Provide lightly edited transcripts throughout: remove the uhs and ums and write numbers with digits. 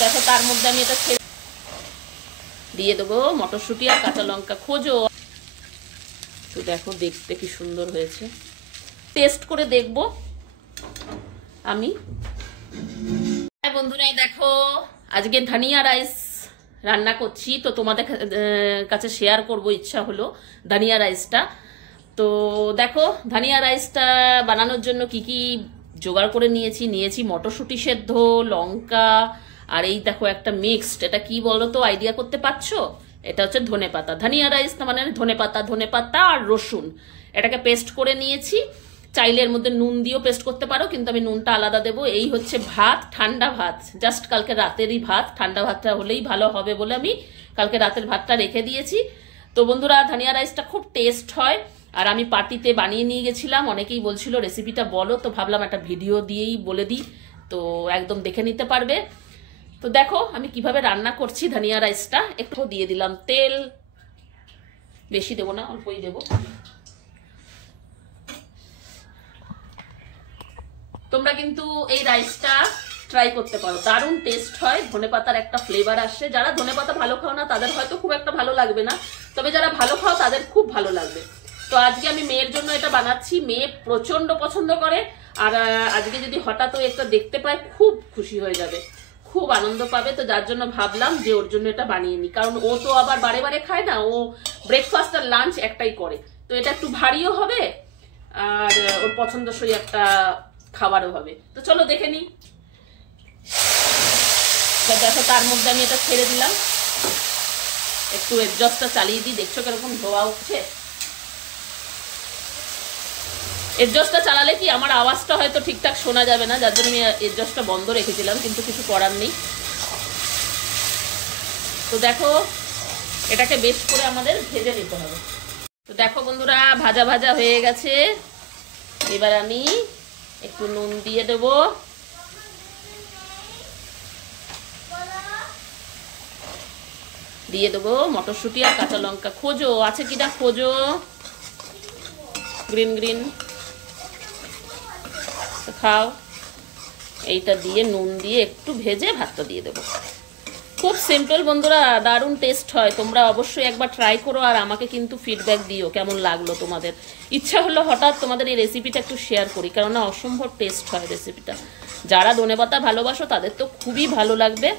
দেখো তার মধ্যে আমি এটা ছেড়ে দিয়ে দেবো মটরশুঁটি আর কাঁচা লঙ্কা। খোঁজো তো, দেখো দেখতে কি সুন্দর হয়েছে। টেস্ট করে দেখবো আমি। বন্ধুরা দেখো আজকে ধনিয়া রাইস রান্না করছি, তো তোমাদের কাছে শেয়ার করব, ইচ্ছা হলো ধনিয়া রাইসটা। তো দেখো ধনিয়া রাইসটা বানানোর জন্য কি কি জোগাড় করে নিয়েছি মটরশুঁটি সেদ্ধ, লঙ্কা, আর এই দেখো একটা মিক্সড, এটা কি বলো তো, আইডিয়া করতে পারছো? এটা হচ্ছে ধনেপাতা। ধনিয়া রাইস মানে ধনেপাতা আর রসুন, এটাকে পেস্ট করে নিয়েছি। চাইলে এর মধ্যে নুন দিয়েও পেস্ট করতে পারো, কিন্তু আমি নুনটা আলাদা দেবো। এই হচ্ছে ভাত, ঠান্ডা ভাত, জাস্ট কালকে রাতেরই ভাত, ঠান্ডা ভাতটা হলেই ভালো হবে বলে আমি কালকে রাতের ভাতটা রেখে দিয়েছি। তো বন্ধুরা ধনিয়া রাইসটা খুব টেস্ট হয়, আর আমি পার্টিতে বানিয়ে নিয়ে গেছিলাম, অনেকেই বলছিল রেসিপিটা বলো, তো ভাবলাম একটা ভিডিও দিয়েই বলে দিই, তো একদম দেখে নিতে পারবে। তো দেখো আমি কিভাবে রান্না করছি ধনিয়া রাইসটা। একটু দিয়ে দিলাম তেল, বেশি দেবো না, অল্পই দেবো। তোমরা কিন্তু এই রাইসটা ট্রাই করতে পারো, দারুণ টেস্ট হয়, ধনেপাতার একটা ফ্লেভার আসে। যারা ধনেপাতা ভালো খাও না তাদের হয়তো খুব একটা ভালো লাগবে না, তবে যারা ভালো খাও তাদের খুব ভালো লাগবে। তো আজকে আমি মেয়ের জন্য এটা বানাচ্ছি, মেয়ে প্রচন্ড পছন্দ করে, আর আজকে যদি হঠাৎ একটা দেখতে পায় খুব খুশি হয়ে যাবে, খুব আনন্দ পাবে। তো যার জন্য ভাবলাম যে ওর জন্য এটা বানিয়ে নিই, কারণ ও তো আবার বারে বারে খায় না, ও ব্রেকফাস্ট আর লাঞ্চ একটাই করে, তো এটা একটু ভারীও হবে আর ওর পছন্দসই একটা খাবারও হবে। তো চলো দেখে নিই। দেখো তার মধ্যে আমি এটা ছেড়ে দিলাম, একটু এক্সস্টটা চালিয়ে দিই, দেখছো কিরকম ধোয়া উঠছে। এক্সস্টটা চালালে কি আমার আওয়াজটা হয়তো ঠিকঠাক শোনা যাবে না, যার জন্য আমি এক্সস্টটা বন্ধ রেখেছিলাম, কিন্তু কিছু করার নেই। তো দেখো এটাকে বেশ করে আমাদের ভেজে নিতে হবে। তো দেখো বন্ধুরা ভাজা ভাজা হয়ে গেছে, এবার আমি একটু নুন দিয়ে দেব, দিয়ে দেবো মটরশুঁটি আর কাঁচা লঙ্কা। খোঁজো আছে কিনা, খোঁজো, গ্রিন গ্রিন খাও। এইটা দিয়ে নুন দিয়ে একটু ভেজে ভাতটা দিয়ে দেবো। খুব সিম্পল বন্ধুরা, দারুণ টেস্ট হয়, তোমরা অবশ্যই একবার ট্রাই করো, আর আমাকে কিন্তু ফিডব্যাক দিও কেমন লাগলো তোমাদের। ইচ্ছা হলো হঠাৎ তোমাদের এই রেসিপিটা একটু শেয়ার করি, কেননা অসম্ভব টেস্ট হয় রেসিপিটা। যারা ধনেপাতা ভালোবাসো তাদের তো খুবই ভালো লাগবে।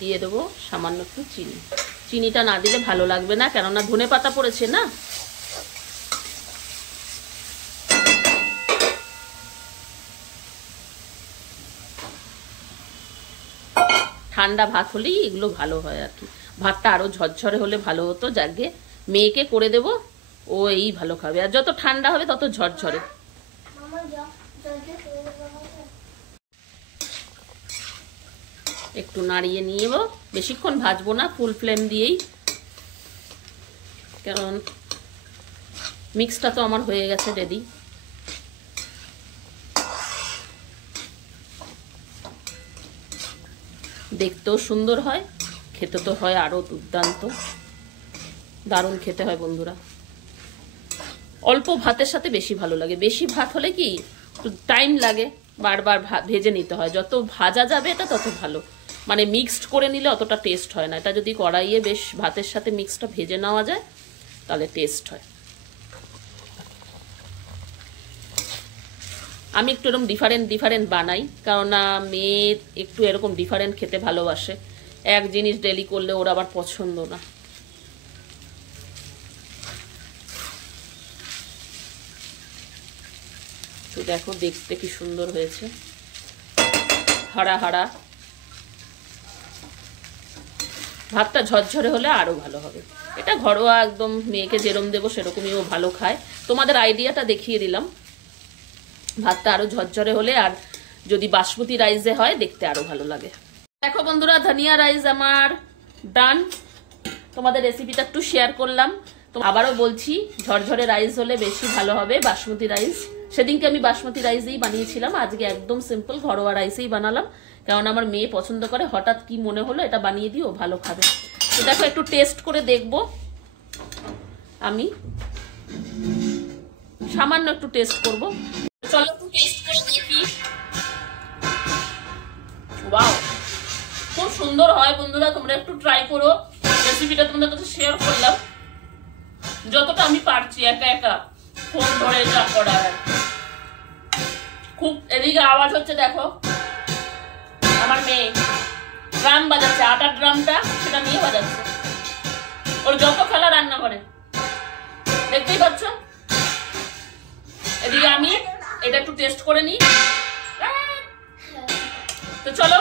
দিয়ে দেবো সামান্য একটু চিনি, চিনিটা না দিলে ভালো লাগবে না, কেননা ধনেপাতা পড়েছে না। ঠান্ডা ভাত হলেই এগুলো ভালো হয় আর কি, ভাতটা আরো ঝরঝরে হলে ভালো হতো। যাকে মেয়েকে করে দেব, ও এই ভালো খাবে, আর যত ঠান্ডা হবে তত ঝরঝরে। একটু নাড়িয়ে নিয়ে বেশিক্ষণ ভাজবো না, ফুল ফ্লেম দিয়েই, কারণ মিক্সটা তো আমার হয়ে গেছে রেডি। দেখতেও সুন্দর হয়, খেতে তো হয় আরো দুর্দান্ত, দারুণ খেতে হয় বন্ধুরা। অল্প ভাতের সাথে বেশি ভালো লাগে, বেশি ভাত হলে কি টাইম লাগে, বারবার ভেজে নিতে হয়, যত ভাজা যাবে এটা তত ভালো। মানে মিক্সড করে নিলে অতটা টেস্ট হয় না, এটা যদি কড়াইয়ে বেশ ভাতের সাথে মিক্সটা ভেজে নেওয়া যায় তাহলে টেস্ট হয়। আমি একটু এরকম ডিফারেন্ট বানাই, কারণ মেয়ে একটু এরকম ডিফারেন্ট খেতে ভালোবাসে, এক জিনিস ডেলি করলে ওর আবার পছন্দ না। তো দেখো দেখতে কি সুন্দর হয়েছে, হাড়া হাড়া। ভাতটা ঝরঝরে হলে আরো ভালো হবে। এটা ঘরোয়া একদম, মেয়েকে যেরকম দেবো সেরকমই ও ভালো খায়। তোমাদের আইডিয়াটা দেখিয়ে দিলাম। ভাতটা আরো ঝরঝরে হলে, আর যদি বাসমতি রাইসে হয় দেখতে আরো ভালো লাগে। দেখো বন্ধুরা ধনিয়া রাইস আমার ডান, তোমাদের রেসিপিটা একটু শেয়ার করলাম। তো আবারও বলছি, ঝরঝরে রাইস হলে বেশি ভালো হবে, বাসমতি রাইস। সেদিনকে আমি বাসমতি রাইসেই বানিয়েছিলাম, আজকে একদম সিম্পল ঘরোয়া রাইসেই বানালাম, কারণ আমার মেয়ে পছন্দ করে। হঠাৎ কি মনে হলো এটা বানিয়ে দিও, ভালো খাবে। তো দেখো একটু টেস্ট করে দেখবো, আমি সামান্য একটু টেস্ট করব। চলো একটু টেস্ট করে দেখি। ওয়াও, খুব সুন্দর হয় বন্ধুরা, তোমরা একটু ট্রাই করো। রেসিপিটা তোমাদের কাছে শেয়ার করলাম যতটা আমি পারছি, একা একা ফোন ধরে যা করার। খুব এদিকে আওয়াজ হচ্ছে, দেখো আমার মেয়ে ড্রাম বাজাচ্ছে, আটার ড্রামটা সেটা নিয়ে বাজাচ্ছে। ওর যত খেলা রান্না করে, দেখতেই পাচ্ছ। এদিকে আমি এটা একটু টেস্ট করে নিই। তো চলো,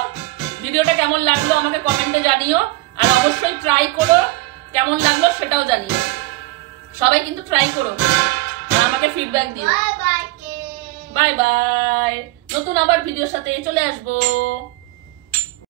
ভিডিওটা কেমন লাগলো আমাকে কমেন্টে জানিও, আর অবশ্যই ট্রাই করো, কেমন লাগলো সেটাও জানিও। সবাই কিন্তু ট্রাই করো আর আমাকে ফিডব্যাক দিও। বাই বাই, নতুন আবার ভিডিওর সাথে চলে আসবো।